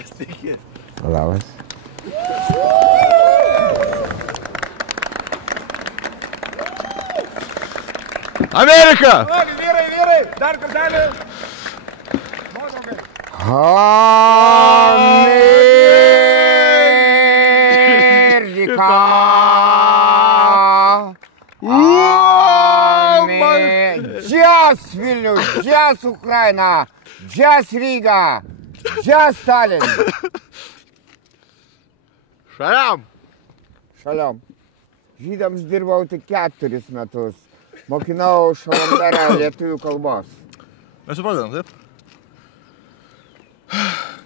Sveiki. Labas. Amerika! Vyrai, dar kartelį. Amerika! Jazz Vilnius, Jazz Ukraina, Jazz Ryga, Jazz Stalin. Šaliam! Šaliam. Žydams dirbau tik 4 metus. Mokinau šalamberę lietuvių kalbos. Mes supratėm, taip?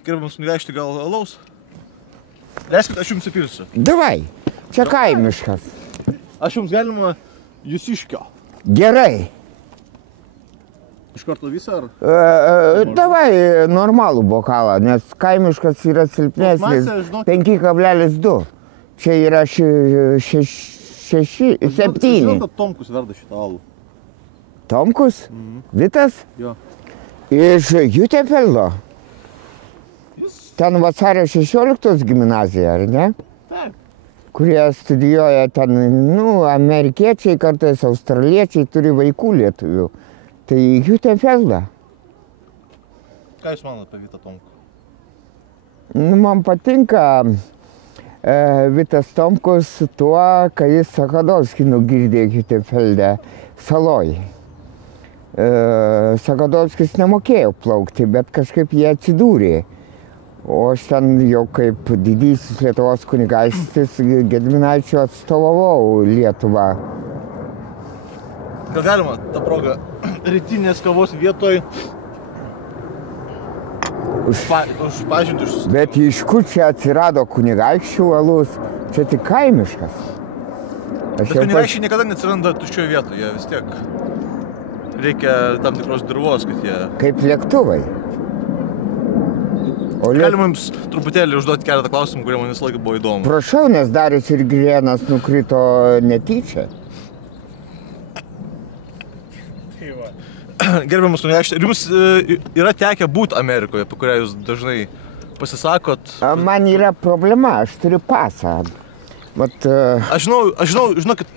Gerbiamas kunigaikšti, gal alaus? Leiskit, aš jums įpilsiu. Davai, čia kaimiškas. Aš jums galima jūsiškio. Gerai. Iš karto visą ar? Davai normalų bokalą, nes kaimiškas yra silpnesnis. Masė, žinok. 5,2. Čia yra 7. Žinau, kad Tomkus verda šitą alų. Tomkus? Vitas? Jo. Iš Jutefeldo. Ten vasario 16 gimnazija, ar ne? Taip. Kurie studijuoja ten, amerikiečiai, kartais australiečiai turi vaikų lietuvių. Tai Jutefeldą. Ką jūs manate apie Vitą Tomkų? Man patinka Vitas Tomkus tuo, kai jis Sakadolskį nugirdė Jutefelde saloj. Sakadolskis nemokėjo plaukti, bet kažkaip jie atsidūrė. O aš ten jau kaip didysis Lietuvos kunigaikštis Gedminaičio atstovavau Lietuvą. Gal galima tą progą rytinės kavos vietoj užpažinti iš... Bet iš kur čia atsirado kunigaikščių alus? Čia tik kaimiškas. Bet kunigaikščiai niekada neatsiranda tuščioje vietoje, jie vis tiek reikia tam tikros dirvos, kad jie... Kaip lėktuvai. Galima jums truputėlį užduoti keletą klausimų, kurie man visą laiką buvo įdomu. Prašau, nes Darius ir Girėnas nukrito netyčia. Gerbiamas kunigaikšti, ar jums yra tekę būti Amerikoje, apie kurią jūs dažnai pasisakot? Man yra problema, aš turiu pasą. Aš žinau, kad...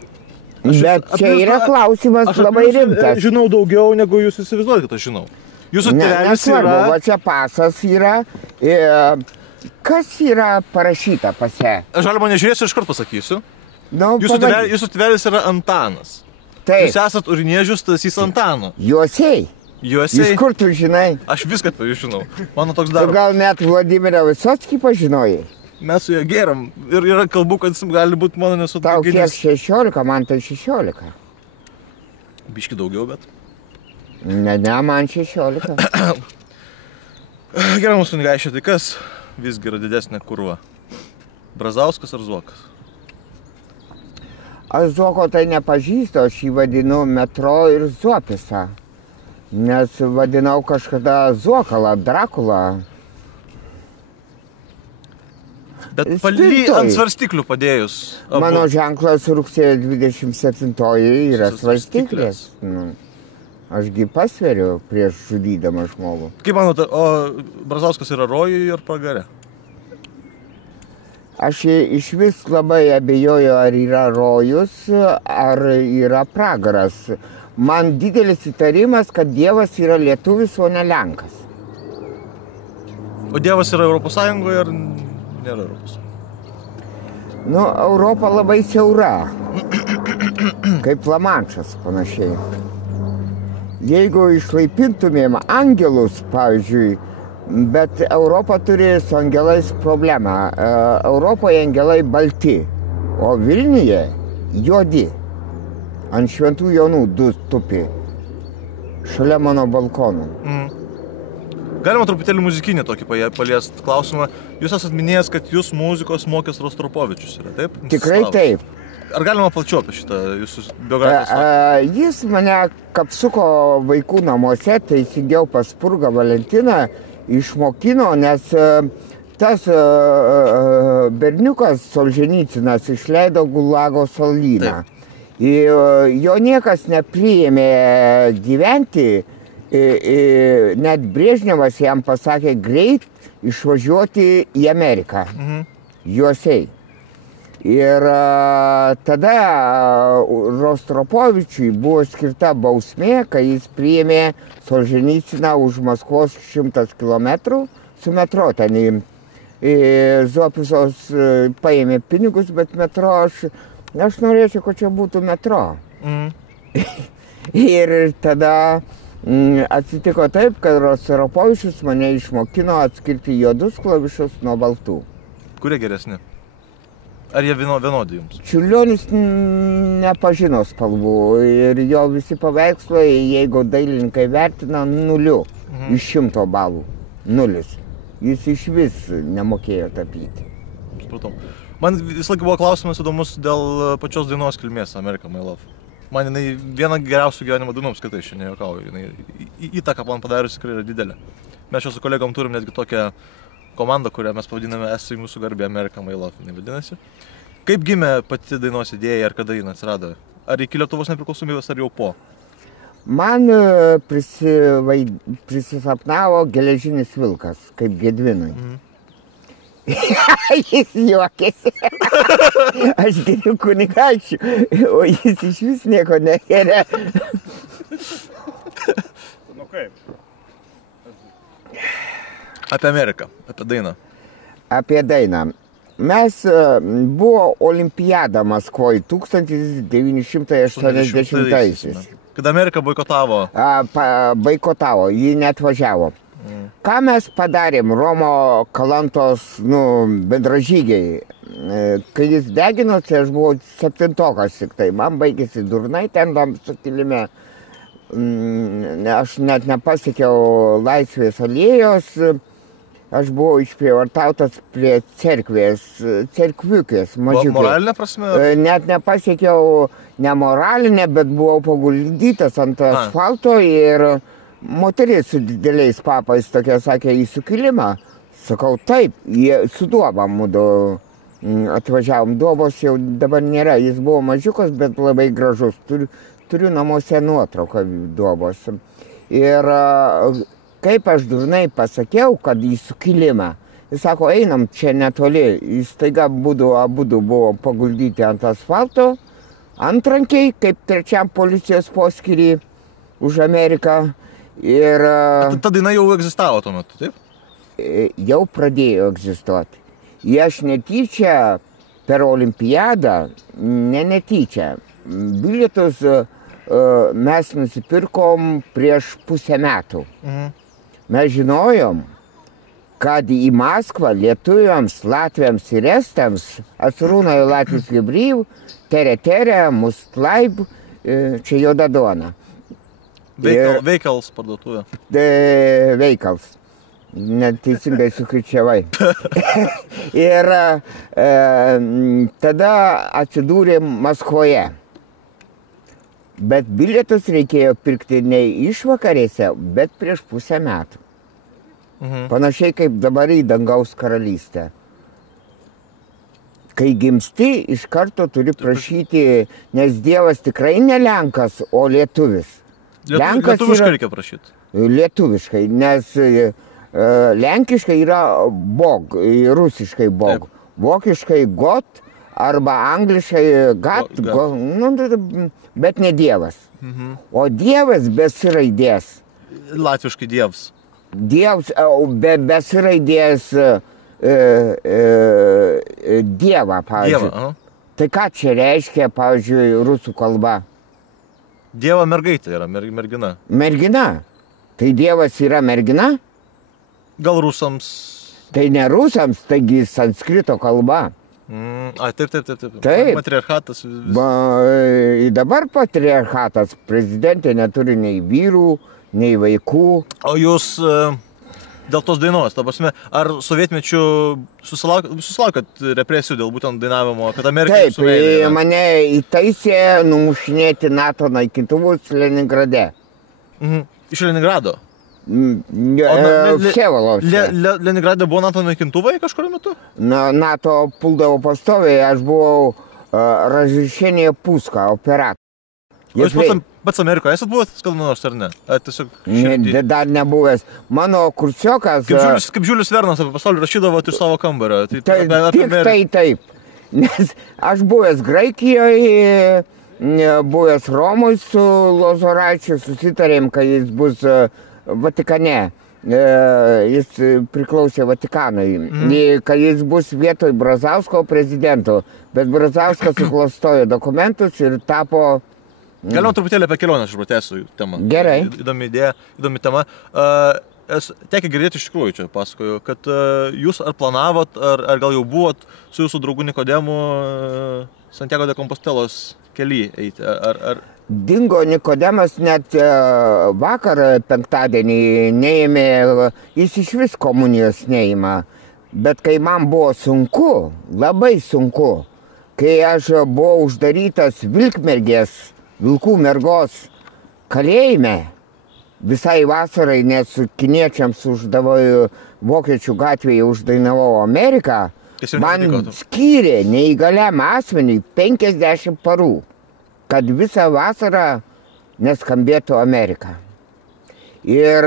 Bet čia yra klausimas labai rimtas. Aš žinau daugiau, negu jūs įsivaizduojate, kad aš žinau. Jūsų tėvelis yra... Va čia pasas yra. Kas yra parašyta pase? Aš galima nežiūrėsiu, iškart pasakysiu. Jūsų tėvelis yra Antanas. Taip. Jūs esat Urniežius Stasys Antano. Juosiai. Iš kur tu žinai? Aš viską apie jūs žinau. Mano toks Tu darbas. gal net Vladimirą Visockį pažinojai? Mes su juo gėram. Ir yra kalbų, kad jis gali būti mano Tau kiek nesudrauginis. 16, man tai 16. Biški daugiau, bet... Ne, man 16. Gerbiamas kunigaikšti, tai kas visgi yra didesnė kurva? Brazauskas ar Zuokas? Aš Zuoko tai nepažįstu, aš jį vadinu Metro ir Zuopisa. Nes vadinau kažkada Zuokalą, Drakulą. Bet ant svarstyklių padėjus. Mano ženklas rugsėjo 27 yra svarstyklės. Ašgi pasveriu prieš žudydamą žmogų. Kaip manote, o Brazauskas yra rojuje ar pragare? Aš iš vis labai abejoju, ar yra rojus, ar yra pragaras. Man didelis įtarimas, kad Dievas yra lietuvis, o ne lenkas. O Dievas yra Europos Sąjungoje ar nėra Europos Sąjungoje? Europa labai siaura. Kaip Lamanšas panašiai. Jeigu išlaipintumėm angelus, pavyzdžiui, bet Europa turi su angelais problemą. Europoje angelai balti, o Vilniuje juodi. Ant Šventų Jonų 2 tupi. Šalia mano balkonų. Galima truputėlį muzikinį tokį paliest klausimą. Jūs esat minėjęs, kad jūs muzikos mokęs Rostropovičius yra, taip? Tikrai taip. Ar galima plačiau apie šitą jūsų biografijos? Jis mane kapsuko vaikų namuose, tai įsigėjau pas Purgą Valentiną, išmokino, nes tas berniukas Solženicinas išleido Gulago salyną. Jo niekas nepriėmė gyventi net Brežnevas jam pasakė greit išvažiuoti į Ameriką, USA. Ir tada Rostropovičiui buvo skirta bausmė, kai jis priėmė Solženiciną už Maskvos 100 km su metro. Ten Zopisos paėmė pinigus, bet metro aš norėčiau, kad čia būtų metro. Ir tada atsitiko taip, kad Rostropovičius mane išmokino atskirti juodus klavišus nuo baltų. Kurie geresni? Ar jie vienodi jums? Čiurlionis nepažino spalvų ir jo visi paveikslai, jeigu dailininkai vertina, 0 iš 100 balų. 0. Jis iš vis nemokėjo tapyti. Supratau. Man visą laiką buvo klausimas įdomus dėl pačios dainos kilmės America My Love. Man jinai viena geriausių gyvenimo dainų apskritai, šiandien juokauju. Įtaka man padarius tikrai yra didelė. Mes čia su kolegom turim netgi tokią komandą, kurią mes pavadiname Esai mūsų garbė America My Love, nevadinasi. Kaip gimė pati dainos idėja ir kada jinai atsirado? Ar iki Lietuvos nepriklausomybės, ar jau po? Man prisisapnavo Geležinis vilkas, kaip Gedvinui. Jis juokėsi. Aš geriu kunigaikščių, o jis iš vis nieko negeria. Nu kaip? Apie Ameriką, apie dainą. Apie dainą. Mes buvo olimpiada Maskvoje 1980-aisiais. Kada Amerika boikotavo? Boikotavo, ji neatvažiavo. Ką mes padarėm, Romo Kalantos bendražygiai. Kai jis deginosi, aš buvau 7-okas tik tai. Man baigėsi durnai ten tam sukilime. Aš net nepasiekiau Laisvės alėjos. Aš buvau išprievartautas prie cerkviukės, mažiukės. Moralinė prasme? Net nepasiekiau nemoralinę, bet buvau paguldytas ant asfalto ir moteris su dideliais papais tokia sakė į sukilimą. Sakau, taip, jie su duobam mudu atvažiavom. Duobos jau dabar nėra, jis buvo mažiukas, bet labai gražus. Turiu namuose nuotrauką duobos. Ir kaip aš dažnai pasakiau, kad į sukilimą, jis sako, einam čia netoli, jis staiga abudu buvo paguldyti ant asfalto, antrankiai, kaip trečiam policijos poskyry už Ameriką. Ir ta daina jau egzistavo tuo metu, taip? Jau pradėjo egzistuoti. Aš netyčia per olimpiadą, netyčia, bilietus mes nusipirkom prieš pusę metų. Mes žinojom, kad į Maskvą lietuviams, latviams ir estams atsirūnojo latviškai bryv, tere, mustlaib, čia juoda duona. Veikals parduotuvė. Veikals. Neteisingai sukričiavai. Ir tada atsidūrėm Maskvoje. Bet bilietus reikėjo pirkti ne išvakarėse, bet prieš pusę metų. Panašiai kaip dabar į Dangaus karalystę. Kai gimsti, iš karto turi prašyti, nes Dievas tikrai ne Lenkas, o lietuvis. Lietuviškai reikia prašyti. Lietuviškai, nes lenkiškai yra bog, rusiškai bog, vokiškai got, arba angliškai gat, bet ne Dievas. O Dievas be raidės. Latviškai Dievs. Dievs, be raidės Dievą, pavyzdžiui. Tai ką čia reiškia, pavyzdžiui, rusų kalba? Dievo mergaitė yra, mergina. Mergina? Tai Dievas yra mergina? Gal rusams? Tai ne rusams, taigi sanskrito kalba. Taip. Patriarchatas. Dabar patriarchatas, prezidentė neturi nei vyrų, nei vaikų. O jūs dėl tos dainos, ta prasme, ar sovietmečiu susilaukėt represijų dėl būtent dainavimo, kad Amerika jūsų meilė? Taip, mane įtaisė numušinėti NATO naikintuvus Leningrade. Iš Leningrado? Vsevolovske. Leningrade buvo NATO naikintuvai kažkurio metu? NATO puldavo pastoviai, aš buvau разрешение пуска, operatorius. Jūs Pats Amerikoje esat buvęs kada nors ar ne? Ar tiesiog Ne, dar nebuvęs. Mano kursiokas... Kaip Žiulius Vernas apie pasaulį rašydavo iš savo kambario. Tik tai taip. Nes aš buvęs Graikijoje, buvęs Romui su Lozoraičiu, susitarėm, kad jis bus Vatikane. Jis priklausė Vatikanui, kad jis bus vietoj Brazausko prezidento, bet Brazauskas suklastojo dokumentus ir tapo... Galima truputėlį apie kelionę, aš pratęsiu temą. Gerai. Įdomi idėja, įdomi tema. Tekia girdėti iš tikrųjų, čia pasakoju, kad jūs ar planavot, ar gal jau buvot su jūsų draugu Nikodemu Santiago de Compostelos kely eiti, ar... Dingo Nikodemas net vakar penktadienį neėmė, jis iš vis komunijos neima. Bet kai man buvo sunku, labai sunku, kai aš buvau uždarytas Vilkmergės, Vilkų mergos kalėjime, visai vasarai, nes kiniečiams uždavau Vokiečių gatvėje uždainavau Ameriką, man skyrė neįgaliam asmeniui 50 parų. Kad visą vasarą neskambėtų Amerika. Ir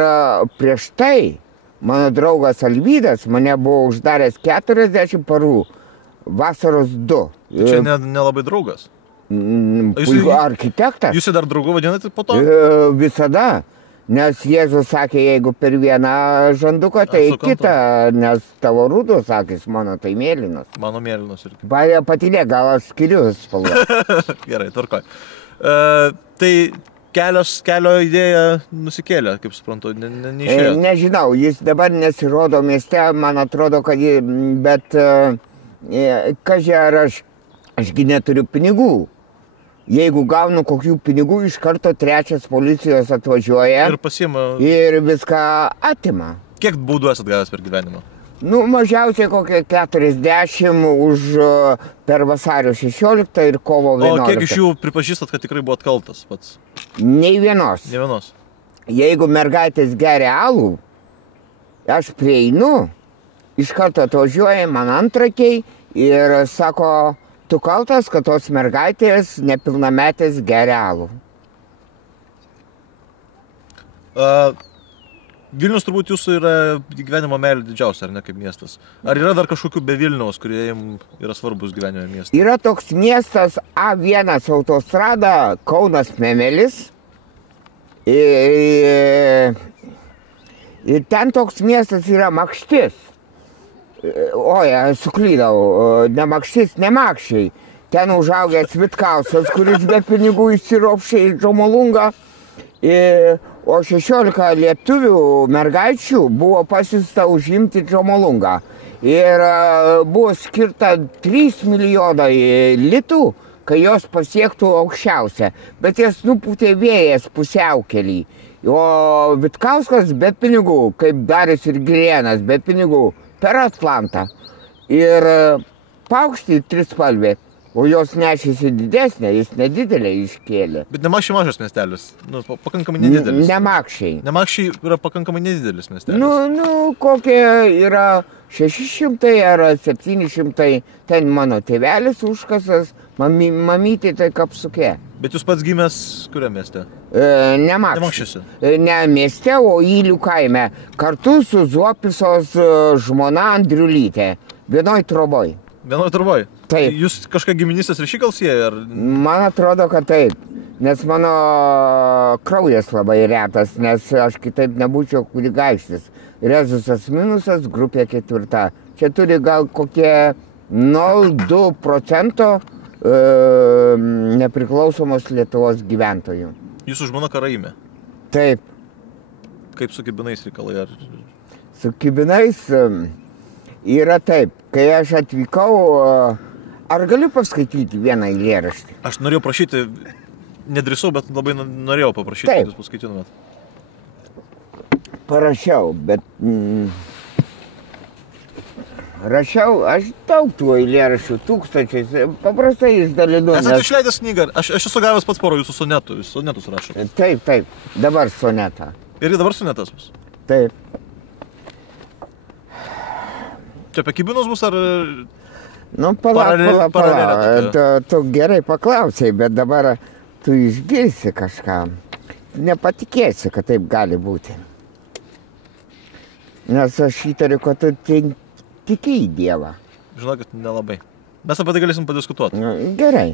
prieš tai mano draugas Alvydas mane buvo uždaręs 40 parų, vasaros 2. Čia nelabai draugas? Architektas. Jūs dar draugu vadinate po to? Visada. Nes Jėzus sakė, jeigu per vieną žanduką, tai kitą, nes tavo rudos akis, mano tai mėlynos. Mano mėlynos irgi. Patilė, gal aš skiriu spalvą. Gerai, tvarkoj. Tai kelio idėja nusikėlė, kaip suprantu, neišėjo. Nežinau, jis dabar nesirodo mieste, man atrodo, kad bet kažkai ašgi neturiu pinigų. Jeigu gaunu kokių pinigų, iš karto trečias policijos atvažiuoja ir pasiima ir viską atima. Kiek baudų esat gavęs per gyvenimą? Mažiausiai kokie 40 už per vasario 16 ir kovo 11. O kiek iš jų pripažįstat, kad tikrai buvot kaltas pats? Nei vienos. Nei vienos. Jeigu mergaitės geria alų, aš prieinu, iš karto atvažiuoja man antrakiai ir sako, tu kaltas, kad tos mergaitės nepilnametės geria alų. Vilnius turbūt jūsų yra gyvenimo meilė didžiausia, ar ne, kaip miestas? Ar yra dar kažkokių be Vilniaus, kurie jums yra svarbus gyvenime miestas? Yra toks miestas A1 autostrada Kaunas Memelis. Ir ten toks miestas yra Makštis. Oi, suklydau, ne Makštis, ne Makščiai. Ten užaugęs Vitkausas, kuris be pinigų įsiropšė į Džomolungą. O 16 lietuvių mergaičių buvo pasiųsta užimti Džomolungą. Ir buvo skirta 3 milijonai litų, kai jos pasiektų aukščiausią. Bet jas nupūtė vėjas pusiaukelį. O Vitkauskas be pinigų, kaip Darius ir Girėnas, be pinigų. Per Atlantą. Ir paukštį trispalvė, o jos nešėsi didesnė, jis nedidelė iškėlė. Bet Nemakščiai mažas miestelis, pakankamai nedidelis. Nemakščiai. Nemakščiai yra pakankamai nedidelis miestelis. Kokie yra 600 ar 700, ten mano tėvelis užkasas, mamytė tai kapsukė. Bet jūs pats gimęs kuriam mieste? Nemakščiuose. Ne mieste, o Ylių kaime. Kartu su Zuopisos žmona Andriulytė. Vienoj troboj. Vienoj troboj? Taip. Jūs kažką giminystės ryšį gal sieja? Man atrodo, kad taip. Nes mano kraujas labai retas, nes aš kitaip nebūčiau kunigaikštis. Rezusas minusas, grupė 4. Čia turi gal kokie 0,2% nepriklausomos Lietuvos gyventojų. Jūsų žmona karaimė? Taip. Kaip su kibinais reikalai? Su kibinais yra taip. Kai aš atvykau, ar galiu paskaityti vieną eilėraštį? Aš norėjau prašyti, nedrįsau, bet labai norėjau paprašyti, kad jūs paskaitytumėt. Parašiau, bet... Rašiau, aš daug tų eilėraščių, tūkstančiais, paprastai išdalinu. Esate išleidęs knygą, aš esu gavęs pats porą jūsų sonetų, jūs sonetus rašote. Taip, dabar sonetą. Ir dabar sonetas bus? Taip. Čia apie kibinus bus ar... Palauk. Tu gerai paklausai, bet dabar tu išgirsi kažką, nepatikėsi, kad taip gali būti. Nes aš įtariu, kad tu tiki į Dievą. Žinokit, nelabai. Mes apie tai galėsim padiskutuoti. Gerai.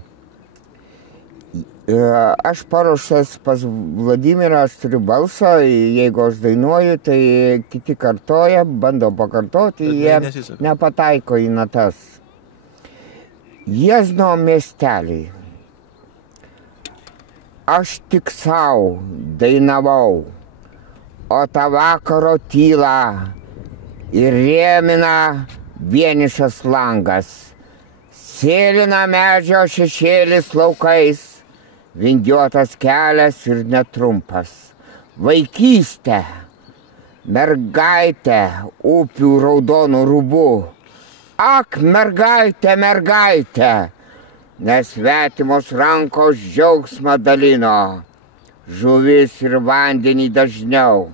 Aš paruošęs pas Vladimirą, aš turiu balsą, jeigu aš dainuoju, tai kiti kartoja, bando pakartoti, jie nepataiko į natas. Jiezno miestelį. Aš tik sau dainavau, o tą vakaro tylą ir rėmina vienišas langas. Sėlina medžio šešėlis laukais, vingiuotas kelias ir netrumpas. Vaikystė, mergaitė, upių raudonų rūbų. Ak, mergaitė, mergaitė, nes svetimos rankos džiaugsmą dalino. Žuvis ir vandenį dažniau,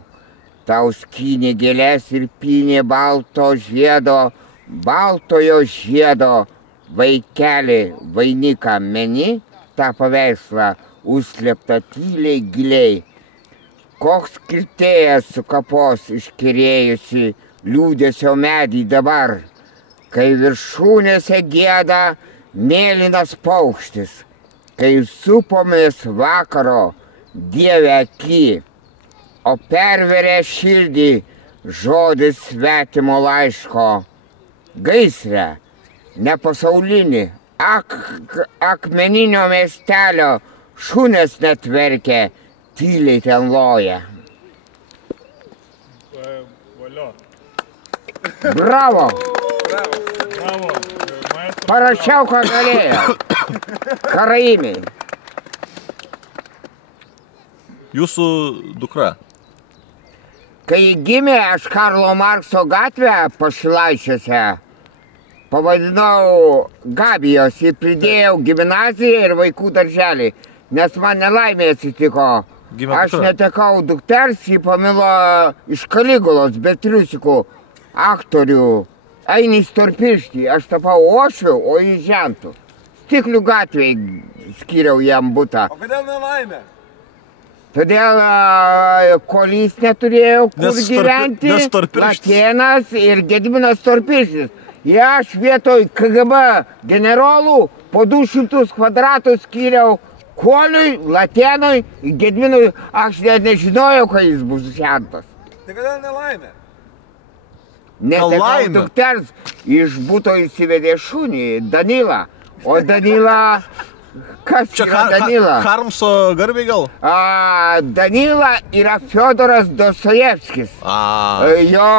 tau skynė gėlės ir pynė baltojo žiedo. Vaikeli, vainiką meni, tą paveikslą užslėptą tyliai giliai. Koks kirtėjas sukapos iškerėjusi liūdesio medį dabar, kai viršūnėse gieda mėlynas paukštis, kai supomės vakaro Dieve aky, o perveria širdį žodis svetimo laiško. Gaisre, nepasaulinį, akmeninio miestelio šunės net verkia, tyliai ten loja. Bravo! Parašiau, ką galėjau. Karaimiai. Jūsų dukra. Kai gimė, aš Karlo Markso gatvę Pašilaičiuose pavadinau Gabijos ir pridėjau gimnaziją ir vaikų darželį, nes man nelaimė atsitiko. Aš netekau dukters, jį pamilo iš Kaligulos, Betriusikų aktorių, Ainį Storpirštį. Aš tapau Ošiu, o jis Žentų. Stiklių gatvėj skyriau jam butą. O kodėl nelaimė? Todėl Kolys neturėjau kur gyventi, Latėnas ir Gediminas Storpirštis. Ir aš vietoj KGB generolų po 200 kvadratų skyriau Koliui, Latėnui, Gediminui. Aš net nežinojau, kad jis bus Žentas. Tai kodėl nelaimė? Netekau dukters, iš buto įsivedė šunį, Danilą. O Danilą... Kas yra Danila? Harmso garbė gal? Danila yra Fiodoras Dostojevskis. Jo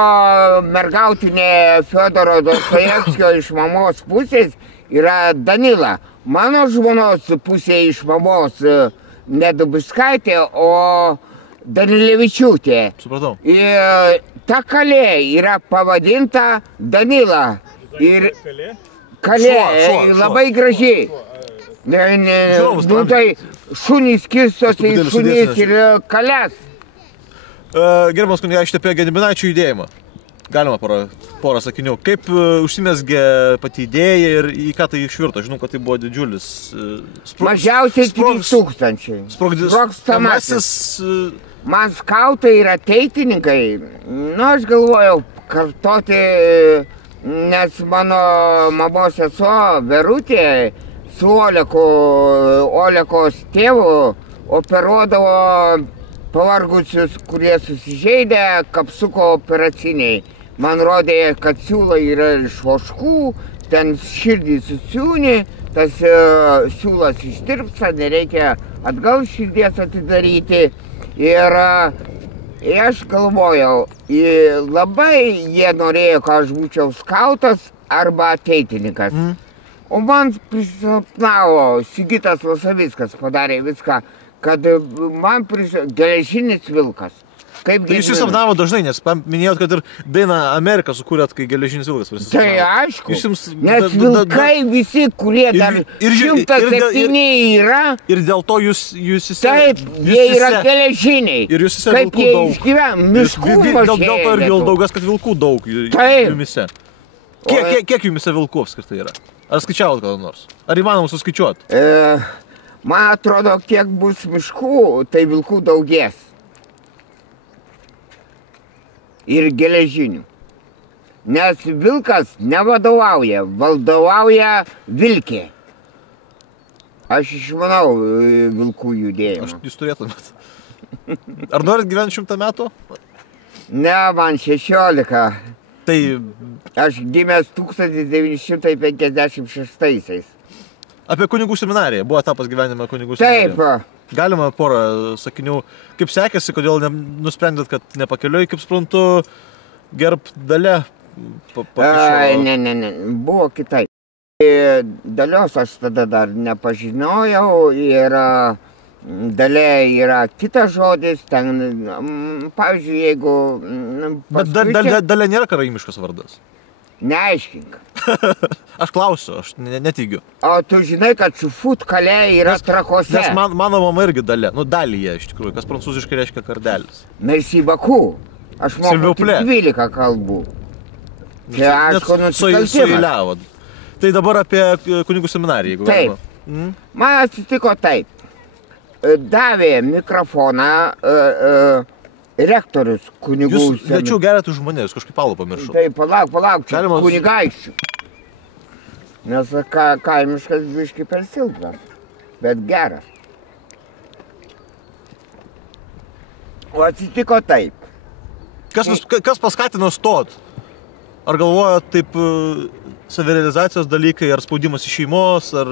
mergautinė Fiodoro Dostojevskio iš mamos pusės yra Danila. Mano žmonos pusė iš mamos ne Dubiskaitė, o Danilevičiūtė. Supratau. Ir ta kalė yra pavadinta Danila. Ir kalė labai gražiai. Nu tai šunys skirstosi į šunys ir kales. Gerbiamas kunigas, apie Gediminaičių judėjimą. Galima porą sakinių. Kaip užsimezgė pati idėja ir į ką tai išvirto? Žinau, kad tai buvo didžiulis... Mažiausiai 3000. Sprogstamasis. Man skautai yra ateitininkai. Nu, aš galvojau kartoti, nes mano mamos sesuo Verutė su Olekos tėvu operuodavo pavargusius, kurie susižeidė kapsuko operaciniai. Man rodė, kad siūlai yra iš ožkų, ten širdį susiūni, tas siūlas ištirpsta, nereikia atgal širdies atidaryti. Ir aš galvojau, labai jie norėjo, kad aš būčiau skautas arba ateitininkas. O man prisapnavo, Sigitas Vasavickas padarė viską, kad man geležinis vilkas. Tai jūs sapnavo dažnai, nes minėjot, kad ir dainą Ameriką sukūrėt, kai geležinis vilkas prisapnavo. Tai aišku, nes vilkai visi, kurie dar 107 yra. Ir dėl to jūs taip, jie yra geležiniai. Ir jūs kaip jie išgyvena, miškų mažėja. Dėl to ir Gildaugas, kad vilkų daug jumise. Kiek jumise vilkų apskritai yra? Ar skaičiavot ką nors? Ar įmanoma suskaičiuoti? Man atrodo, kiek bus miškų, tai vilkų daugės. Ir geležinių. Nes vilkas nevadovauja, vadovauja vilkė. Aš išmanau vilkų judėjimą. Jūs turėtumėt. Ar norit gyventi 100 metų? Ne, man 16. Tai Aš gimęs 1956. apie kunigų seminariją. Buvo etapas gyvenime kunigų seminariją. Taip. Galima porą sakinių. Kaip sekėsi, kodėl nusprendėt, kad nepakeliui, kaip suprantu, gerb Dalia pakišo? Ne. Buvo kitaip. Dalios aš tada dar nepažinojau ir Dalia yra kitas žodis. Ten, pavyzdžiui, jeigu... Bet Dalia nėra karaimiškas vardas. Neaiškink. Aš klausiu, aš neteigiu. O tu žinai, kad Šufut kalė yra Trakose. Nes mano mama irgi Dalia. Nu, Dalyje iš tikrųjų, kas prancūziškai reiškia kardelis. Merci beaucoup. Aš moku tik 12 kalbų. Čia aišku nusikaltimas. Tai dabar apie kunigų seminariją, jeigu galima. Man atsitiko taip. Davė mikrofoną rektorius kunigų seminariją. Jūs lėčiau gerėt už mane, jūs kažkaip alų pamiršau. Tai palauk, čia kunigaiščių. Nes kaimiškas biškai per silpnas, bet geras. O atsitiko taip. Kas paskatino stot? Ar galvojat taip savirealizacijos dalykai, ar spaudimas iš šeimos, ar...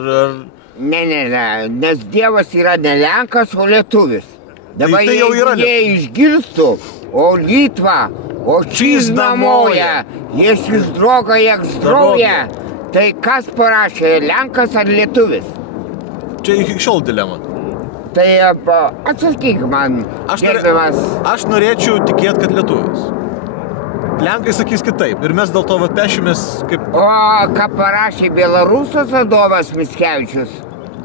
Ne, nes Dievas yra ne Lenkas, o lietuvis. Dabar tai jau yra jie išgirstų, o Litva, o čiznamoja, jesis droga, jeks droja. Tai kas parašė, Lenkas ar lietuvis? Čia iki šiol dilema. Tai atsakyk man, gerbiamas. Aš norėčiau tikėti, kad lietuvis. Lenkai sakys kitaip ir mes dėl to pešimės kaip... O ką parašė Belarusas Adomas Mickevičius,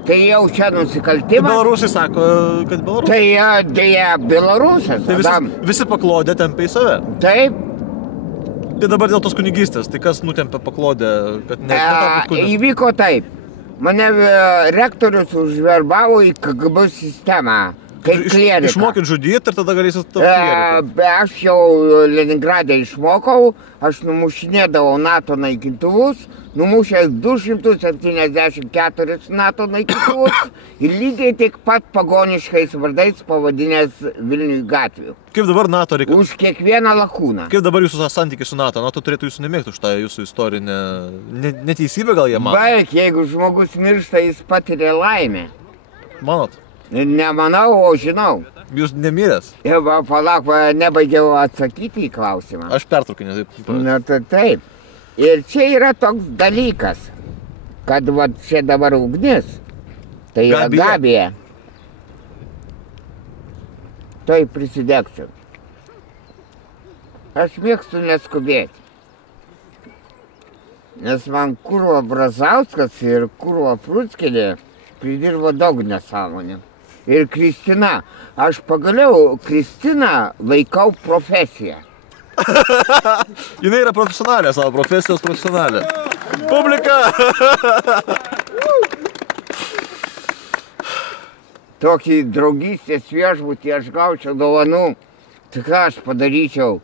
tai jau čia nusikaltimas. Belarusai sako, kad Belarusas. Tai dėja Belarusas. Tai visi paklodė tempė į save. Taip. Tai dabar dėl tos kunigystės, tai kas nutempė paklodę, kad netapus kunigas? Įvyko taip. Mane rektorius užverbavo į KGB sistemą. Kaip klieriką. Išmokyt žudyt ir tada galėsit tapti klieriką. Aš jau Leningrade išmokau, aš numušinėdavau NATO naikintuvus, numušęs 274 NATO naikintuvus ir lygiai tik pat pagoniškais vardais pavadinęs Vilniui gatvių. Kaip dabar NATO reikia? Už kiekvieną lakūną. Kaip dabar jūsų santykiai su NATO? NATO turėtų jūsų nemėgti už tą jūsų istorinę neteisybę, gal jie mano? Baik, jeigu žmogus miršta, jis patiria laimę. Manot? Nemanau, o žinau. Jūs nemiręs? Palauk, nebaigiau atsakyti į klausimą. Aš pertraukinę, taip. Na, tai taip. Ir čia yra toks dalykas, kad čia dabar ugnis. Tai yra Gabija. Tai prisidegsiu. Aš mėgstu neskubėti. Nes man Kurva Brazauskas ir Kurva Prunskienė pridirbo daug nesąmonę. Ir Kristina. Aš pagaliau Kristiną laikau profesiją. Jinai yra profesionalė, savo profesijos profesionalė. Publika! Tokį draugystės viešbutį aš gaučiau dovanų. Tai ką aš padaryčiau?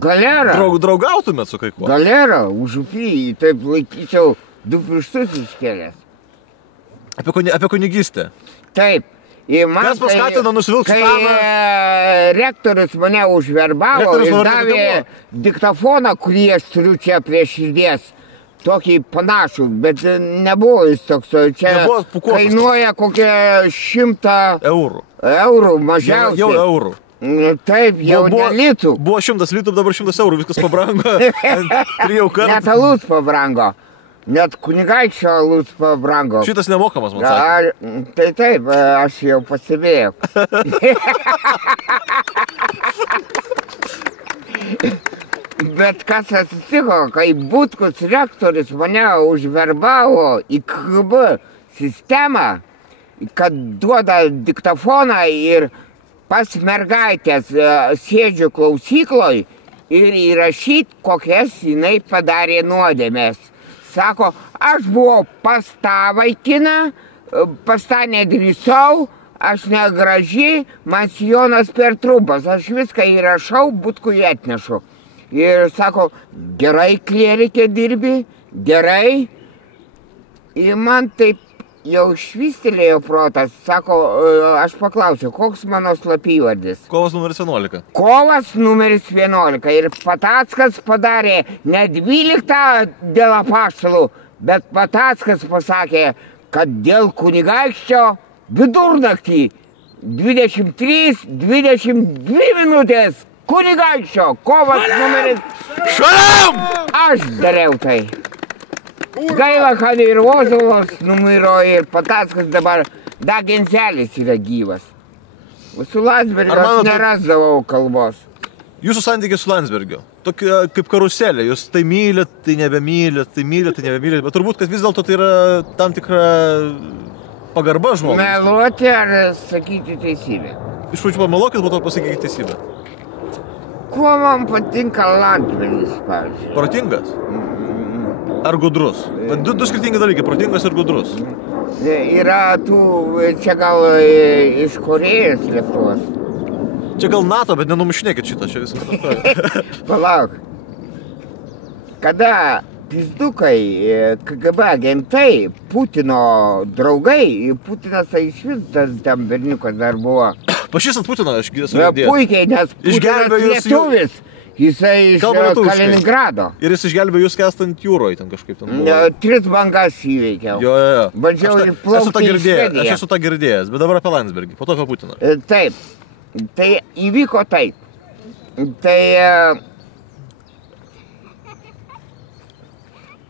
Galerą. Draugautumėt su kai kuo? Galerą, užupį, taip laikyčiau 2 pirštus iškėlęs. Apie kunigystę? Taip. Kas paskatino nusivilkt staną? Kai rektorius mane užverbavo ir davė diktafoną, kurį aš turiu čia prie širdies, tokį panašų, bet nebuvo jis toks, čia kainuoja kokie 100 eurų mažiausiai. Jau eurų. Taip, jau ne litų. Buvo 100 litų, dabar 100 eurų, viskas pabrango. 3 kartų. Net alus pabrango. Net kunigaikščio alus pabrango. Šitas nemokamas, man sakė. Tai taip, aš jau pastebėjau. Bet kas atsitiko, kai Butkus rektorius mane užverbavo į KGB sistemą, kad duoda diktafoną ir pas mergaitės sėdžiu klausykloj ir įrašyt, kokias jinai padarė nuodėmės. Sako, aš buvau pas tą vaikiną, pas tą nedrįsau, aš negraži, man sijonas per trumpas, aš viską įrašau, butkui atnešu. Ir sako, gerai klierikė dirbi, gerai. Ir man taip jau švystelėjo protas, sako, aš paklausiu, koks mano slapyvardis? Kovas numeris 11. Kovas numeris 11. Ir Patackas padarė ne 12 dėl apaštalų, bet Patackas pasakė, kad dėl kunigaikščio vidurnaktį 23-22 minutės kunigaikščio kovas numeris... Šalim! Aš dariau tai. Gaila, kad ir Ozolas numiro ir Patackas dabar Genzelis yra gyvas. Su Landsbergiu aš nerasdavau kalbos. Jūsų santykis su Landsbergiu. Tokia kaip karuselė. Jūs tai mylit, tai nebemylit, tai mylit, tai nebemylit. Bet turbūt, kad vis dėlto tai yra tam tikra pagarba žmogui. Meluoti ar sakyti teisybę? Iš pradžių pameluokit, po to pasakykit teisybę. Kuo man patinka Landsbergis, pavyzdžiui? Protingas? Ar gudrus? Du skirtingi dalykai, protingas ir gudrus. Yra tų, čia gal iš Korėjos lėktuvas. Čia gal NATO, bet nenumušinėkit šitą, čia viskas. Palauk. Kada pizdukai, KGB agentai, Putino draugai, Putinas išvis tam berniukas dar buvo. Pažįstant Putiną, aš esu girdėjęs. Puikiai, nes Putinas lietuvis. Jisai iš Kaliningrado. Ir jis išgelbėjo jūs kestant jūroje ten kažkaip ten buvo. 3 bangas įveikiau. Jo. Bandžiau ir plaukti į Švediją. Aš esu tą girdėjęs, bet dabar apie Landsbergį, po to apie Putiną. Taip. Tai įvyko taip. Tai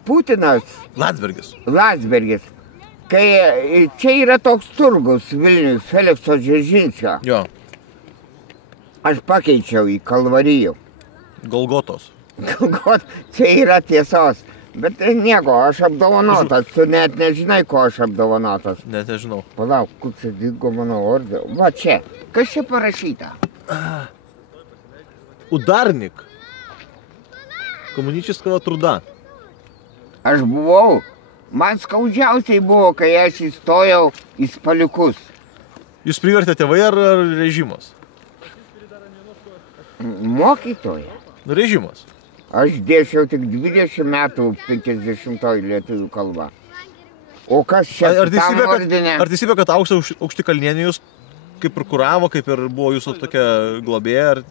Putinas. Landsbergis. Kai čia yra toks turgus Vilnius Felikso Dzeržinskio. Jo. Aš pakeičiau į Kalvarijų. Golgotos. Čia yra tiesos. Bet nieko, aš apdovanotas. Tu net nežinai, ko aš apdovanotas. Net nežinau. Palauk, kur čia dingo mano ordė. Va čia. Kas čia parašyta? Udarnik. Komunistiškava truda. Aš buvau. Man skaudžiausiai buvo, kai aš įstojau į spaliukus. Jūs privertė tėvai ar režimas? Mokytoja. Režimas. Aš dėšiau tik 20 metų 50-oj lietuvių kalba. O kas čia tam ordinė? Ar teisybė, kad Aukštikalnienė jūs kaip ir kuravo, kaip ir buvo jūsų tokia globėja?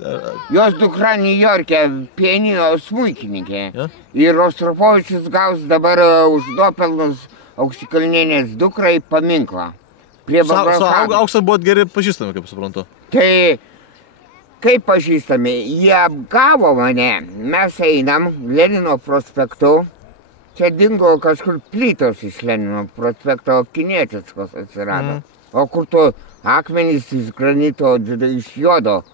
Jos dukra Niujorke pianino smuikininkė. Ja? Ir Rostropovičius gaus dabar už nuopelnus Aukštikalnienės dukrai paminklą. Prie Babrakano. Auksą buvot geri pažįstami, kaip suprantu. Tai kaip pažįstami, jie apgavo mane. Mes einam Lenino prospektu. Čia dingo kažkur plytos iš Lenino prospekto, kinietiškos atsirado. O kur tu akmenys iš granito, iš jodo,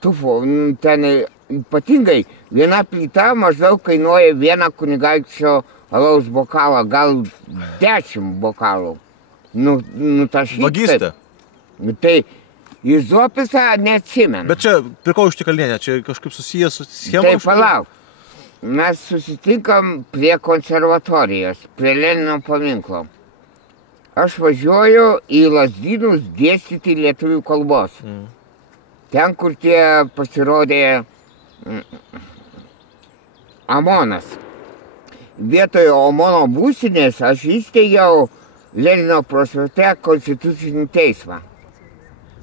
tufo, ten ypatingai viena plyta maždaug kainuoja 1 kunigaikščio alaus bokalą, gal 10 bokalų. Nutašyti. Vagystė. Tai į Zopisą neatsimenu. Bet čia prie ko Aukštikalnienė? Čia kažkaip susijęs su schema? Tai palauk. Mes susitinkam prie konservatorijos, prie Lenino paminklo. Aš važiuoju į Lazdynus dėstyti lietuvių kalbos. Ten, kur tie pasirodė Amonas. Vietoje Amono būstinės aš įsteigiau Lenino prospekte Konstitucinį teismą.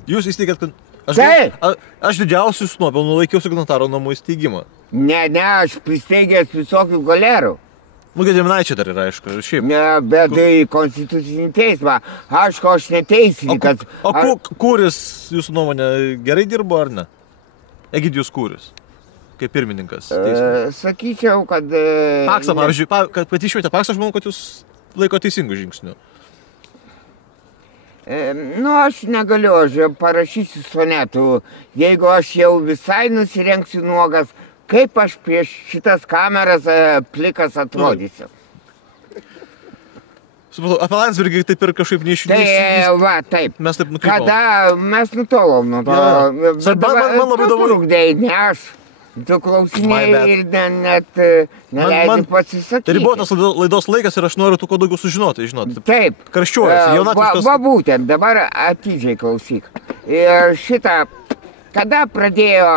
Jūs įsteigėt, kad... Aš didžiausius nuopelnų laikiau signataro namų įsteigimą. Ne, aš pristeigęs visokių galerų. Gediminaičiai dar yra, aišku, ir šiaip. Ne, bet tai Konstitucinį teismą. Aišku, aš neteisininkas. O Kūris, jūsų nuomonė, gerai dirbo ar ne? Egidijus Kūris, kaip pirmininkas teismo. Sakyčiau, kad... Paksą, pavyzdžiui, kad pat išvietė Paksą, aš manau, kad jūs laiko teisingų žingsnių. Aš negaliu, aš parašysiu sonetų. Jeigu aš jau visai nusirengsiu nuogas, kaip aš prieš šitas kameras plikas atrodysiu. Supratau, apie Landsbergį taip ir kažkaip neišvystys. Tai va, taip. Mes taip nukrypom. Kada mes nutolom nuo to. Man labai įdomu. Trukdėjai, ne aš. Tu klausinėjai My bad. ir net neleidai pasisakyti. Tai ribotas laidos laikas ir aš noriu tu kuo daugiau sužinoti, žinot. Taip. Karščiuojasi, jaunatviškas. Va būtent, dabar atidžiai klausyk. Ir šitą, kada pradėjo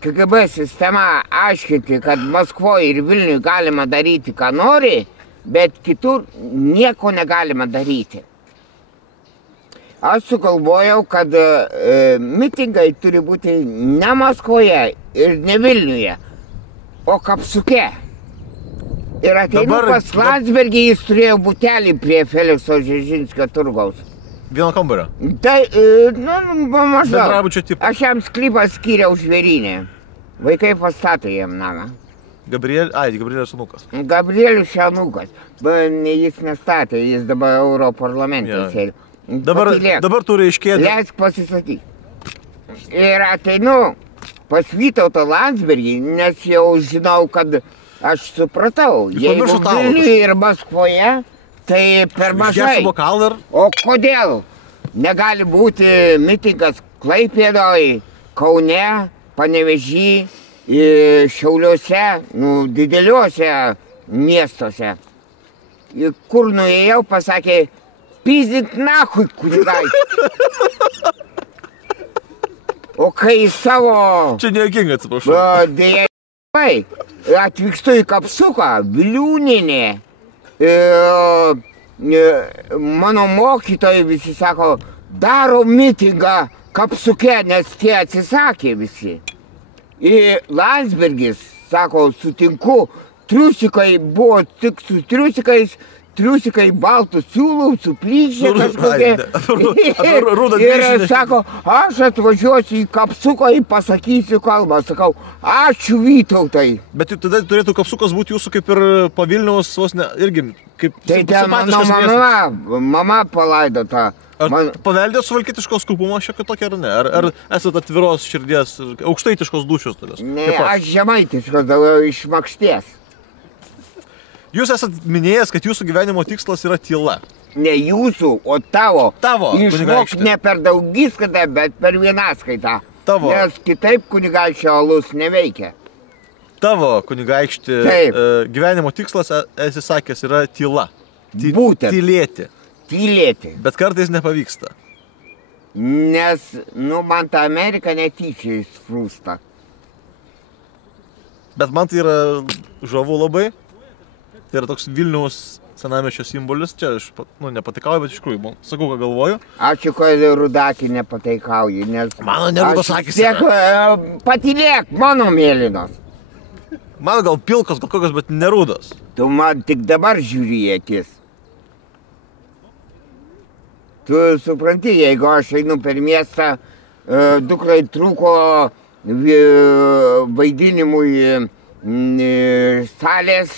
KGB sistema aiškinti, kad Maskvoje ir Vilniuje galima daryti, ką nori, bet kitur nieko negalima daryti. Aš sugalvojau, kad mitingai turi būti ne Maskvoje ir ne Vilniuje, o Kapsuke. Ir ateinu pas Landsbergį, jis turėjo butelį prie Felikso Dzeržinskio turgaus. Vieno kambario? Tai, maždaug. Bendrabučio tipo. Aš jam sklypą skyriau žvėrynę. Vaikai pastatė jam namą. Gabrielius Anukas. Gabrielius Anukas. Jis nestatė, jis dabar Europarlamente sėdi. Dabar turi iškėdė. Leisk pasisakyti. Ir ateinu pas Vytautą Landsbergį, nes jau žinau, kad aš supratau, jeigu Vilniuje ir Maskvoje, tai per mažai. O kodėl negali būti mitingas Klaipėdoj, Kaune, Panevėžy, Šiauliuose, dideliuose miestuose. Kur nuėjau, pasakė, pizdik nahui, kunigaikšti. O kai savo... Čia nejuokinga, atsiprašau. Dėja, atvykstu į Kapsuką, Viliūninė. Mano mokytojai visi sako, daro mitingą Kapsuke, nes tie atsisakė visi. Ir Landsbergis sako, sutinku, triusikai buvo tik su triusikais, triusikai baltų siūlų, su plyšė kažkokie. Ir sako, aš atvažiuosiu į Kapsuką ir pasakysiu kalbą. Sakau, ačiū Vytautai. Bet tada turėtų Kapsukas būti jūsų kaip ir Pavilniaus vos ne, irgi kaip tai mano mama palaidota. Paveldė suvalkietiškos skupumo šiek tiek tokia ar ne? Ar esate atviros širdies, aukštaitiškos dūšios tokios? Ne, aš žemaitiškos, daugiau iš Makšties. Jūs esat minėjęs, kad jūsų gyvenimo tikslas yra tyla. Ne jūsų, o tavo. Tavo, išmok ne per daugiskaitą, bet per vienaskaitą. Tavo. Nes kitaip kunigaikščio alus neveikia. Tavo, kunigaikšti, gyvenimo tikslas, esi sakęs, yra tyla. Būtent. Tylėti. Tylėti. Bet kartais nepavyksta. Nes, man ta Amerika netyčia įsprūsta. Bet man tai yra žavu labai. Tai yra toks Vilniaus senamiesčio simbolis. Čia aš nepatikauju, bet iš tikrųjų, sakau, ką galvoju. Ačiū, kad Rudakį nepatikauji, nes... Mano nerudos akys yra. Patylėk, mano mėlynos. Mano gal pilkos, gal kokios, bet nerudos. Tu man tik dabar žiūri į akis. Tu supranti, jeigu aš einu per miestą, dukrai trūko vaidinimui salės,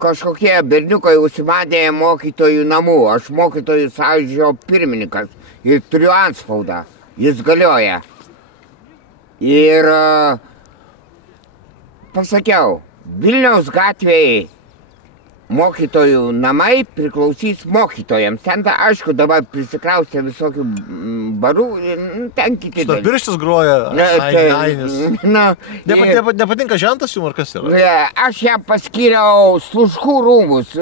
kažkokie berniukai užsimanė mokytojų namų. Aš mokytojų sąjūdžio pirmininkas ir turiu antspaudą. Jis galioja. Ir pasakiau, Vilniaus gatvėje mokytojų namai priklausys mokytojams. Ten, aišku, dabar prisikraustė visokių barų, ten kiti. Storpirštis groja, Ainis. Nepatinka žentas jums, ar kas yra? Aš ją paskyriau Sluškų rūmus,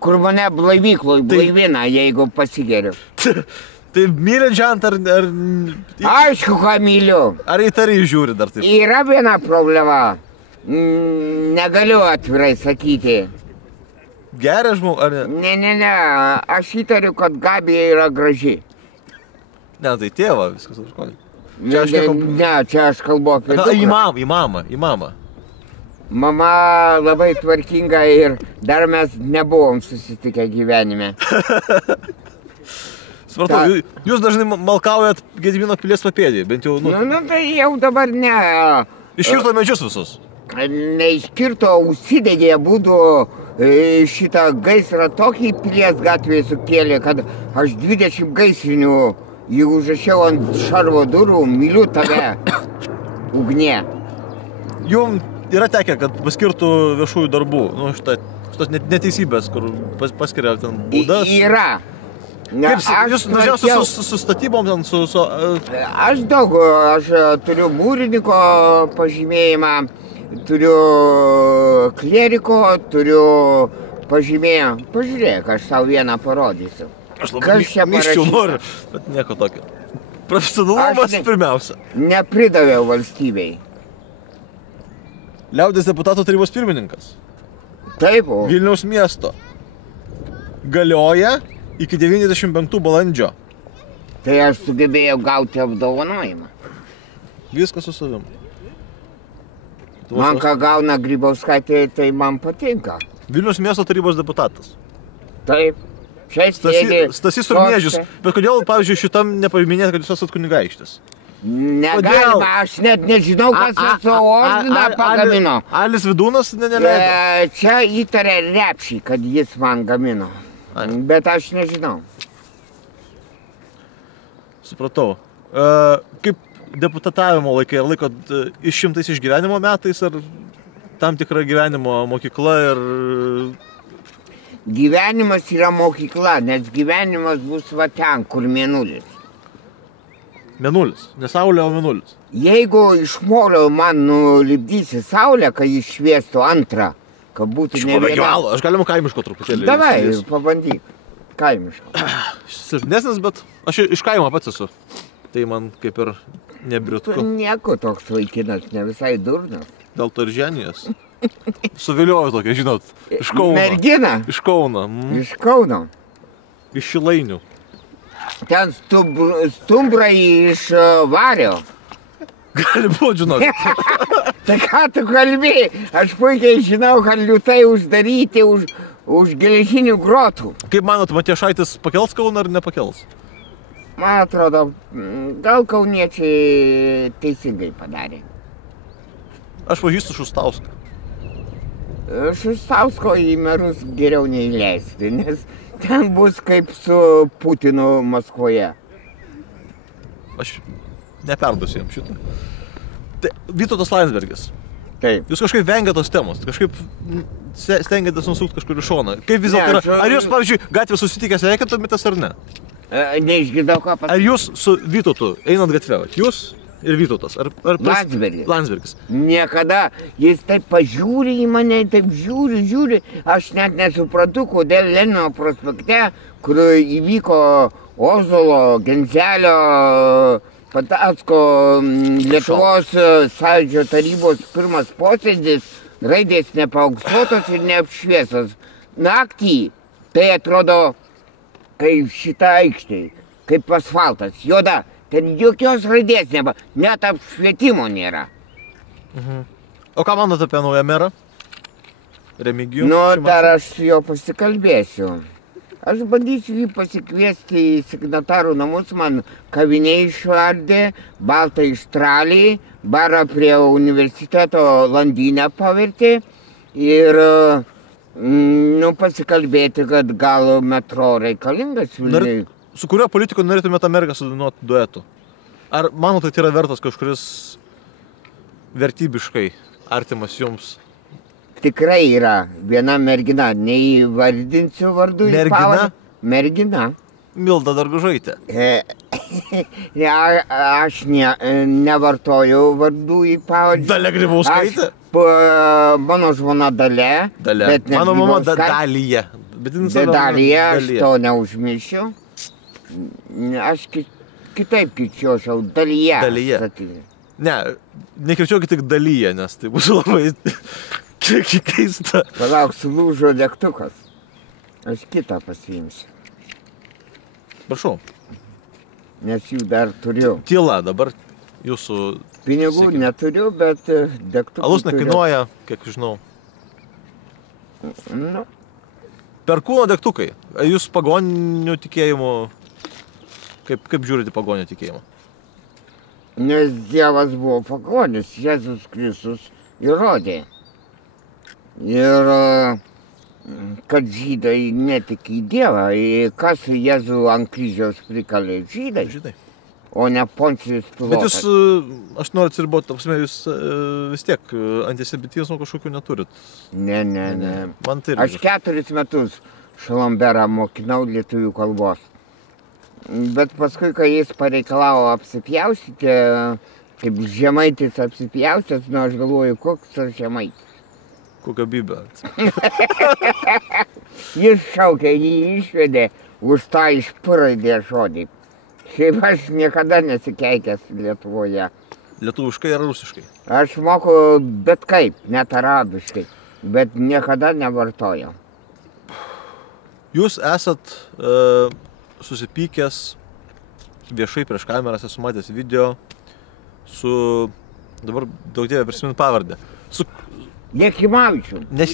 kur mane blaivykloj blaivina, jeigu pasigeriu. Tai mylit žentą ar... Aišku, ką myliu. Ar įtariai žiūri dar taip? Yra viena problema. Negaliu atvirai sakyti. Geria žmogų, ar ne? Ne, aš įtariu, kad Gabija yra graži. Ne, tai tėva, viskas užkodė. Ne, čia aš kalbu apie dukrą. Į mamą. Mama labai tvarkinga ir dar mes nebuvom susitikę gyvenime. Supratau, jūs dažnai malkaujat Gedimino pilies papėdį, bent jau... Tai jau dabar ne. Iškirto medžius visus? Neiškirto, užsidegė būdų šitą gaisrą tokį pilies gatvėje sukėlė, kad aš 20 gaisrinių jį užrašiau ant šarvo durų, myliu tave, ugnė. Jums yra tekę, kad paskirtų viešųjų darbų, šitos neteisybės, kur paskiria ten būdas? Yra. Ne, Kaip, jūs dažniausiai su statybom, ten Aš daug, aš turiu mūrininko pažymėjimą, turiu kleriko, turiu pažymėjimą. Pažiūrėk, aš tau vieną parodysiu. Aš labai miščiau noriu, bet nieko tokio. Profesionalumas pirmiausia. Nepridaviau valstybei. Liaudės deputato tarybos pirmininkas. Taip. Vilniaus miesto. Galioja iki 95 balandžio. Tai aš sugebėjau gauti apdovanojimą. Viskas su savim. Man ką gauna Grybauskaitė, tai man patinka. Vilniaus miesto tarybos deputatas. Taip. Stasys Urniežius. Bet kodėl, pavyzdžiui, šitam nepaminėti, kad jūs esat kunigaikštis? Negalima, aš net nežinau, kas esu ordiną pagamino. Alis Vidūnas neleido. Čia įtarė Repšį, kad jis man gamino. Bet aš nežinau. Supratau. Kaip deputatavimo laikai, ar laikot išimtais iš gyvenimo metais, ar tam tikra gyvenimo mokykla ir... Gyvenimas yra mokykla, nes gyvenimas bus va ten, kur mėnulis. Mėnulis, ne saulė, o mėnulis. Jeigu iš molio man nulipdysi saulę, kad jis šviestų antrą, kad būtų ne viena... Aš galima kaimiško truputėlį. Davai, pabandyk. Kaimiško. Silpnesnis, bet aš iš kaimo pats esu. Tai man kaip ir nebritku. Nieko toks vaikinas, ne visai durnas. Dėl to ir ženijas. Suvilioju tokia, žinot, iš Kauno. Mergina? Iš Kauno. Iš Kauno? Iš Šilainių. Ten stumbrai iš Vario. Gali būt, žinot. Tai ką tu kalbėjai? Aš puikiai žinau, kad liūtai uždaryti už geležinių grotų. Kaip manot, Matijošaitis pakels Kauną ar nepakels? Man atrodo, gal kauniečiai teisingai padarė. Aš pažįstu Šustauską. Šustausko į merus geriau neįleisti, nes ten bus kaip su Putinu Maskvoje. Aš neperduosiu jam šitą. Tai Vytautas Landsbergis. Taip. Jūs kažkaip vengia tos temos, kažkaip stengiatės nusukti kažkur į šoną. Kaip vis dėlto yra? Ar jūs, pavyzdžiui, gatvė susitikę sveikintumėtės ar ne? Neišgirdau, ką pasakyti. Ar jūs su Vytautu einat gatvę? Jūs ir Vytautas? Landsbergis. Niekada. Jis taip pažiūri į mane, taip žiūri. Aš net nesuprantu, kodėl Lenino prospekte, kur įvyko Ozolo, Genzelio, Patacko, Lietuvos sąjūdžio tarybos pirmas posėdis, raidės nepaauksuotos ir neapšviesos. Naktį tai atrodo kaip šita aikštė, kaip asfaltas, juoda. Ten jokios raidės neba, net apšvietimo nėra. O ką manot apie naują merą? Remigijų? Dar aš su juo pasikalbėsiu. Aš bandysiu jį pasikviesti į signatarų namus, man kavinė išvardė, baltą ištralį, barą prie universiteto Landynę pavertė ir pasikalbėti, kad gal metro reikalingas Vilniui. Su kurio politiku norėtumėte Ameriką sudainuoti duetu? Ar manote, tai yra vertas kažkuris vertybiškai artimas jums? Tikrai yra viena mergina, neįvardinsiu vardų. Mergina? Mergina. Milda Dargužaitė. Aš nevartoju vardų į pavardį. Dalia Grybauskaitė? Mano žmona Dalia. Mano mama Dalija. Dalija, aš to neužmiršiu. Aš kitaip kirčiočiau, Dalyje. Ne, nekirčiuokit tik Dalyje, nes tai bus labai keista. Palauk, sulūžo degtukas. Aš kitą pasiimsiu. Prašau. Nes jų dar turiu. Tyla, dabar jūsų... Pinigų neturiu, bet degtukų turiu. Alus nekainuoja, kiek žinau. Nu. Perkūno degtukai. Jūs pagoninių tikėjimų... Kaip žiūrite pagonio tikėjimą? Nes Dievas buvo pagonis, Jėzus Kristus įrodė. Ir kad žydai netiki į Dievą, kas Jėzų ant kryžiaus prikalė žydai, o ne Poncijus Pilotas. Bet jūs, aš noriu atsiriboti, jūs vis tiek antisemitizmo kažkokių neturit. Ne. Man tai aš 4 metus Šalamberą mokinau lietuvių kalbos. Bet paskui, kai jis pareikalavo apsipjaustyti, kaip žemaitis apsipjaustęs, nu aš galvoju, koks aš žemaitis. Kokia bybė. Jis šaukė, jį išvedė už tą iš praidė žodį. Šiaip aš niekada nesikeikęs Lietuvoje. Lietuviškai ar rusiškai? Aš moku bet kaip, net arabiškai, bet niekada nevartojau. Jūs esat susipykęs viešai prieš kameras, esu matęs video su, dabar daug dievė prisimint pavardę, su Jekimavičių. Ne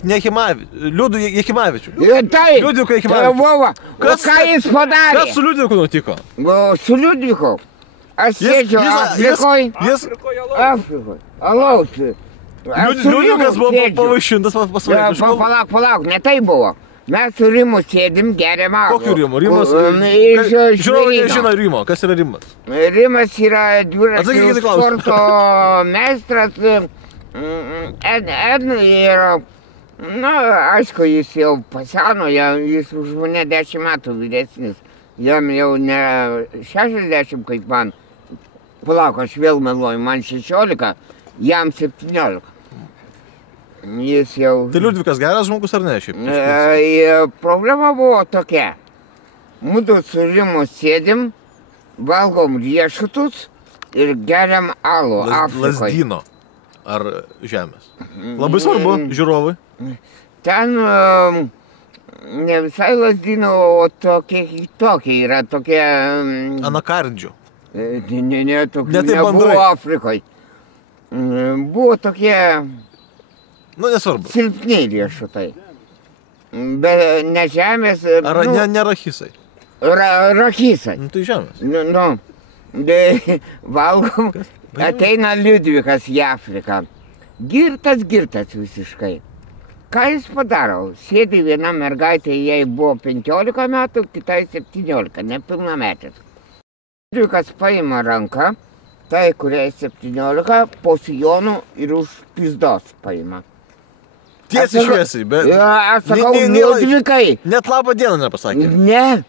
Liudu Jekimavičių. Taip, Liudviku tai Jekimavičių. buvo. O ką jis padarė? Kas su Liudviku nutiko? Su Liudviku. Aš sėdžiu Afrikoj. Afrikoj. Alaus. Liudvikas buvo pavaišintas pasvaikiškų. Palauk, ne tai buvo. Mes su Rimu sėdim, geriam alų. Kokiu Rimu? Rimas... Žiūrovai nežino Rimo. Kas yra Rimas? Rimas yra dviračių sporto meistras. Ir, na, aišku, jis jau paseno, jis už mane 10 metų vyresnis. Jam jau ne 60 kaip man. Palauk, aš vėl meluoju, man 16, jam 17. Jis jau... Tai Liudvikas geras žmogus ar ne šiaip? Problema buvo tokia. Mudu su Rimu sėdim, valgom riešutus ir geriam alų Afrikoje. Lazdyno ar žemės? Labai svarbu, žiūrovai. Ten ne visai Lazdyno, o tokie yra, tokie... Anakardžių. Ne, tokie Ne taip nebuvo bendrai. Afrikoje. Buvo tokie Nu, nesvarbu. silpni riešutai. Bet ne žemės... Ar ne rachisai? Rachisai. Nu, tai žemės. Valgom, ateina Liudvikas į Afriką. Girtas visiškai. Ką jis padaro? Sėdi viena mergaitė, jai buvo 15 metų, kitai 17, nepilnametis. Liudvikas paima ranką, tai kuriai 17, po sijonų ir už pizdos paima. Tiesiai šviesiai, bet... Aš sakau, Liudvikai. Net labą dieną nepasakė. Ne,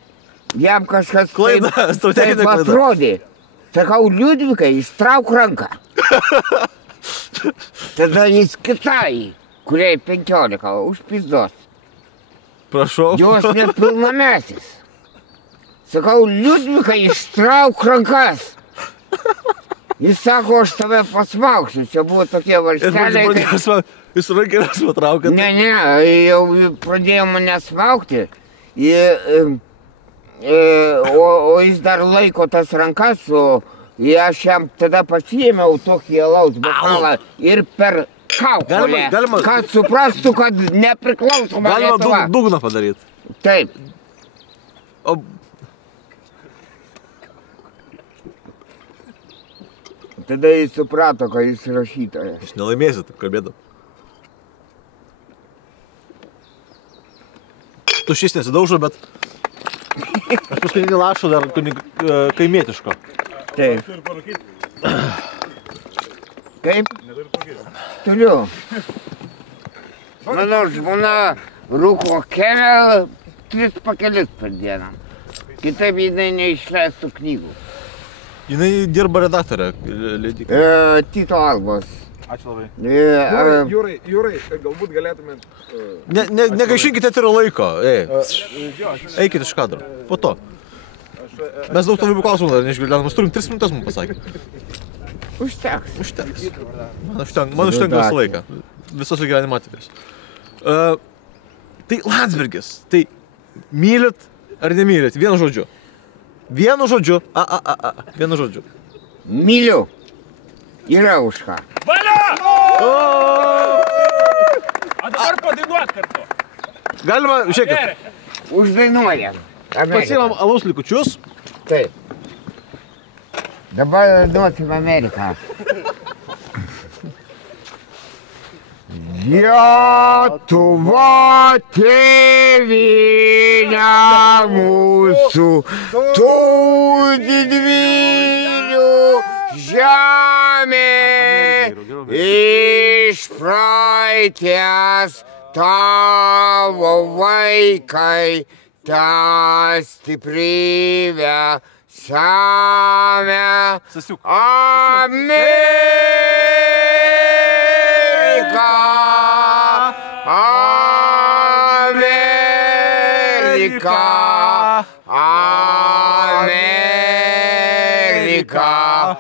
jam kažkas Klaida, strateginė klaida. atrodė. Sakau, Liudvikai, ištrauk ranką. Tada jis kitai, kuriai 15, už pizdos. Prašau. Jos nepilnametis. Sakau, Liudvikai, ištrauk rankas. Jis sako, aš tave pasmauksiu. Čia buvo tokie varšteliai. Jūs rankelės patraukėt. Ne, jau pradėjo mane smaugti. O jis dar laiko tas rankas, aš jam tada pasiėmiau tokį alaus bokalą ir per kaukolę, kad suprastų, kad nepriklausoma Lietuva. Galima dugną padaryti. Taip. Tada jis suprato, kad jis rašytojas. Jūs nelaimėsit, taip kalbėdam. Tušys nesidaužo, bet aš paskutinį lašą dar kaimietiško. Taip. Kaip? Turiu. Mano žmona rūko kelią 3 pakelis per dieną. Kitaip jinai neišleistų knygų. Jinai dirba redaktorė leidyklą. Tito Albos. Ačiū labai. Jūrai, galbūt galėtumėt... Negaišinkite eterio laiko. Eikite iš kadro. Po to. Mes daug tavų klausimų dar neišgirdėm. Mes turim 3 minutės, mums pasakė. Užteks. Man užtenka visą laiką. Visos gyvenimo atvejus. Tai Landsbergis. Tai mylit ar nemylit? Vienu žodžiu. Vienu žodžiu. Vienu žodžiu. Myliu. Yra už ką. Valia! A dabar padainuot kartu. Galima, žiūrėkit. Uždainuojam. Pasiimam alaus likučius. Taip. Dabar duosim Ameriką. Lietuva tėvynė mūsų, tų didvyrių žemė, iš praeities tavo vaikai ta stiprybė semia Sasiuk. Amerika. Amerika,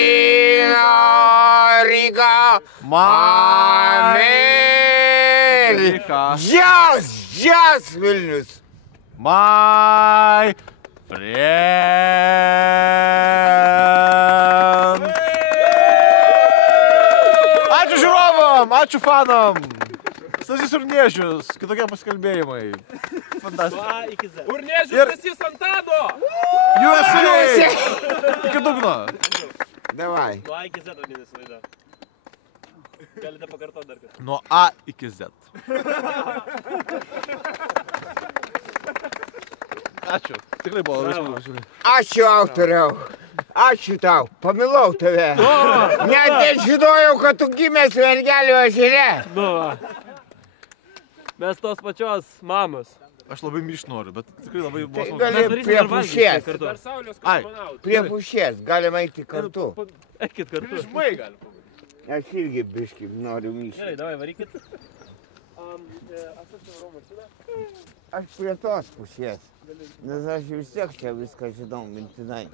Ukraina, Riga, Amerika. Jazz, Vilnius. My friend. Ačiū žiūrovam, ačiū fanam. Stasys Urniežius, kitokie pasikalbėjimai. Fantastika. Urniežius Ir- Stasys Antano. USA! Iki dugno. Davai. Nuo A iki Z vadinasi laida. Galite pakartoti dar kartą. Nuo A iki Z. Ačiū. Tikrai buvo labai smagu. Ačiū autoriau. Ačiū tau. Pamilau tave. Net nežinojau, kad tu gimęs Mergelio ežere. Nu, va. Mes tos pačios mamos. Aš labai myš noriu, bet tikrai labai buvo Tai smagu. gali Mes varysim prie dar valgyti pušies. kartu. Dar Sauliaus Ai. kosmonautų. Prie pušies. Galima eiti kartu. Eikit kartu. Žmai gali pabūti. Aš irgi biškai noriu myšti. Gerai, davai, varykit. Aš prie tos pušies. Nes aš vis tiek čia viską žinau mintinai.